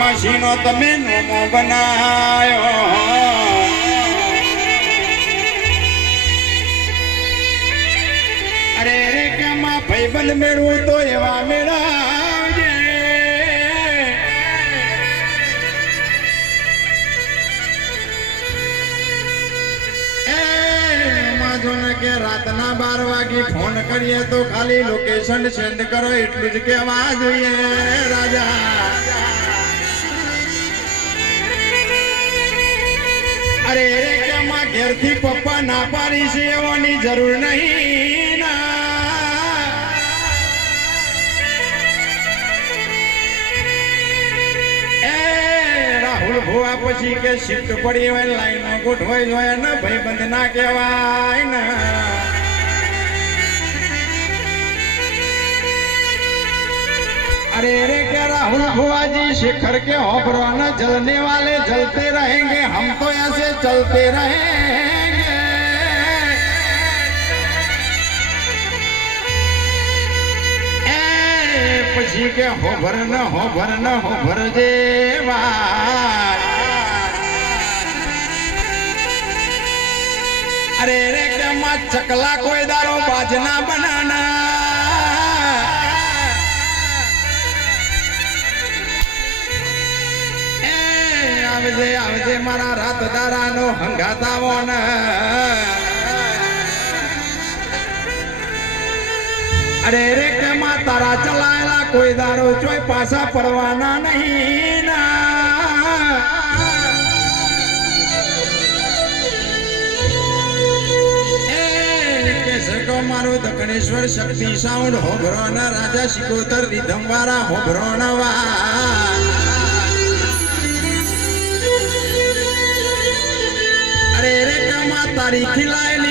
માસીનો તમે નોમો બનાયો અરે રે કેમાં ભાઈબંધ મેળવું તો એવા મેળવજે કે રાતના 12 વાગે ફોન કરીએ તો ખાલી લોકેશન સેન્ડ કરો એટલું જ કહેવા જોઈએ રાજા અરે રે કેમાં ઘેરથી પપ્પા ના પાડી છે એવાની જરૂર નહીં ના એ રાહુલ ભુવા પછી કે શિફ્ટ પડી હોય લાઈનમાં ગોઠવાઈ જોઈએ ને ભાઈબંધ ના કહેવાય ને अरे रे क्या राहुल भुआ जी शिखर के होबरों न जलने वाले जलते रहेंगे हम तो ऐसे चलते रहेंगे ए पछी के होबर जे अरे रे क्या माँ चकला कोई दारो बाजना बनाना आवजे मारा रात दारानो हंगातावो ने अरे रे के मा तारा चलायला कोई दारो चोय पासा पड़वाना नहीं ना कैसे को मारो दक्षिणेश्वर शक्ति साउंड होभरो ना राजा शिकोतर रिधम वाला होभरो ना वा अरे रे कमा तारी खिलाए